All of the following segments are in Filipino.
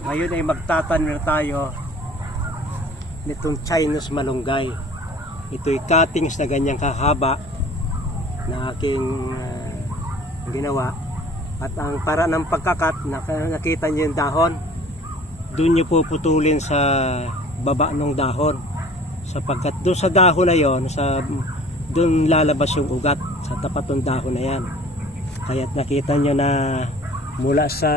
Ngayon ay magtatanim tayo nitong Chinese malunggay. Ito'y cuttings na ganyang kahaba na aking ginawa. At ang para ng pagkakat, nakita niyo yung dahon, doon niyo puputulin sa baba ng dahon. Sapagkat doon sa dahon na yon, doon lalabas yung ugat sa tapat ng dahon na yan. Kaya nakita niyo na mula sa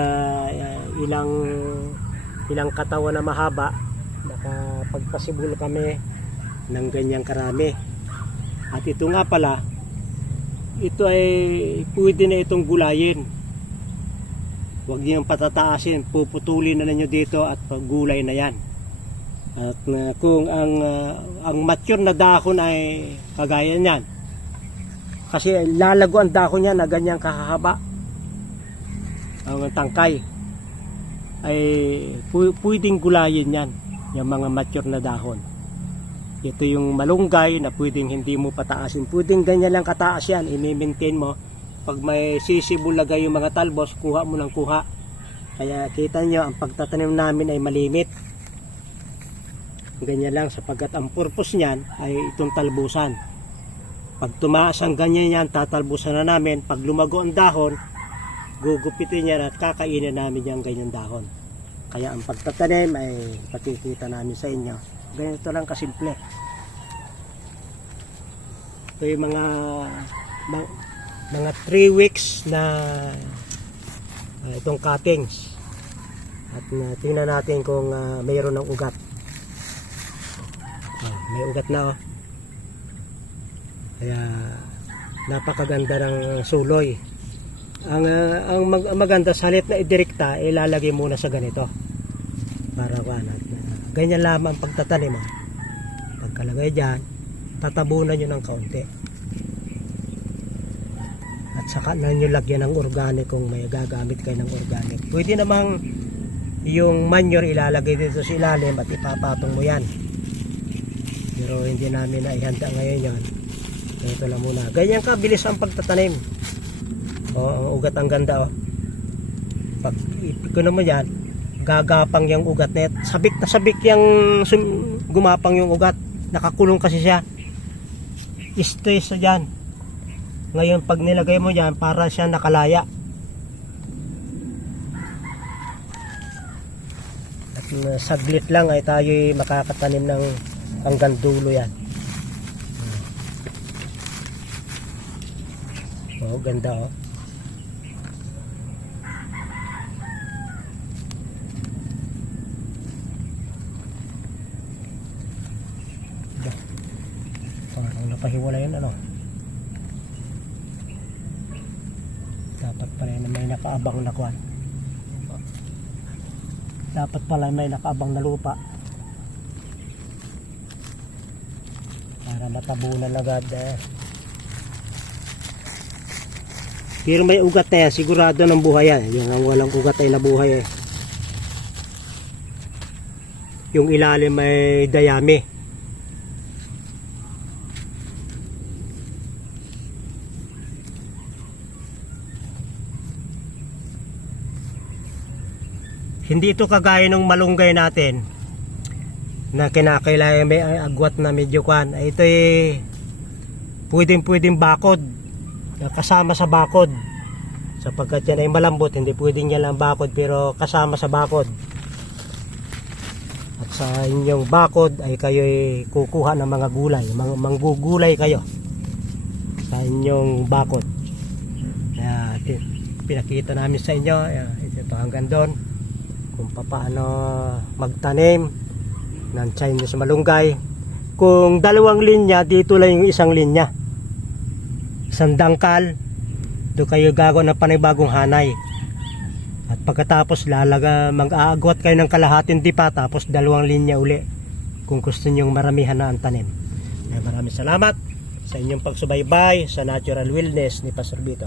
ilang katawan na mahaba, nakapagpasibol kami ng ganyang karami. At ito nga pala, ito ay pwede na itong gulayin. Huwag niyo patataasin, puputulin na ninyo dito at gulay na yan. At kung ang mature na dahon ay kagaya niyan, kasi lalago ang dahon niya na ganyang kahaba, ang tangkay, ay pwedeng gulayin yan, yung mga mature na dahon. Ito yung malunggay na pwedeng hindi mo pataasin, pwedeng ganyan lang kataas yan, i-maintain mo. Pag may sisibulaga yung mga talbos, kuha mo ng kuha. Kaya kita nyo, ang pagtatanim namin ay malimit. Ganyan lang, sapagkat ang purpose niyan ay itong talbusan. Pag tumaas ang ganyan yan, tatalbusan na namin. Pag lumago ang dahon, gugupitin yan at kakainin namin yung ganyan dahon. Kaya ang pagtatanim ay pakikita namin sa inyo. Ganito lang kasimple. Ito yung mga 3 weeks na itong cuttings. At tingnan natin kung mayroon ng ugat. May ugat na, oh. Kaya napakaganda ng suloy. Ang maganda sa halit na idirekta, ilalagay muna sa ganito para ganyan lamang pagtatanim. Pagkalagay dyan, tatabunan nyo ng kaunti at saka na nyo lagyan ng organic kung may gagamit kayo ng organic. Pwede namang yung manure ilalagay dito sa ilalim at ipapatong mo yan, pero hindi namin na ihanda ngayon yan. Ito lang muna, ganyan kabilis ang pagtatanim. Ang ugat ang ganda, oh. Pag ipikuno mo yan, gagapang yung ugat net. Sabik na sabik yung gumapang yung ugat. Nakakulong kasi siya. Stress na dyan. Ngayon pag nilagay mo yan, para siya nakalaya. At saglit lang ay tayo makakatanim ng hanggang dulo yan. Oh, ganda, oh. Parang napahiwala yun, ano. Dapat pala na may nakaabang na kwan. Dapat pala may nakaabang na lupa para matabunan agad, eh. Pero may ugat na yan, sigurado ng buhay yan. Yung walang ugat ay nabuhay, eh. Yung ilalim may dayami. Hindi ito kagaya ng malunggay natin na kinakailangan may agwat na medyo kwan. Ito ay pwedeng bakod, kasama sa bakod, sapagkat yan ay malambot. Hindi pwedeng yan lang bakod, pero kasama sa bakod. At sa inyong bakod ay kayo ay kukuha ng mga gulay, manggugulay kayo sa inyong bakod. Kaya pinakita namin sa inyo, ito hanggang doon, kung paano magtanim ng Chinese malunggay. Kung 2 linya, dito lang yung 1 linya, isang dangkal, doon kayo gagawa ng panibagong hanay. At pagkatapos mag-aagwat kayo ng kalahating dipa, tapos 2 linya uli kung gusto nyong maramihan na ang tanim. Maraming salamat sa inyong pagsubaybay sa Natural Wellness ni Pastor Vito.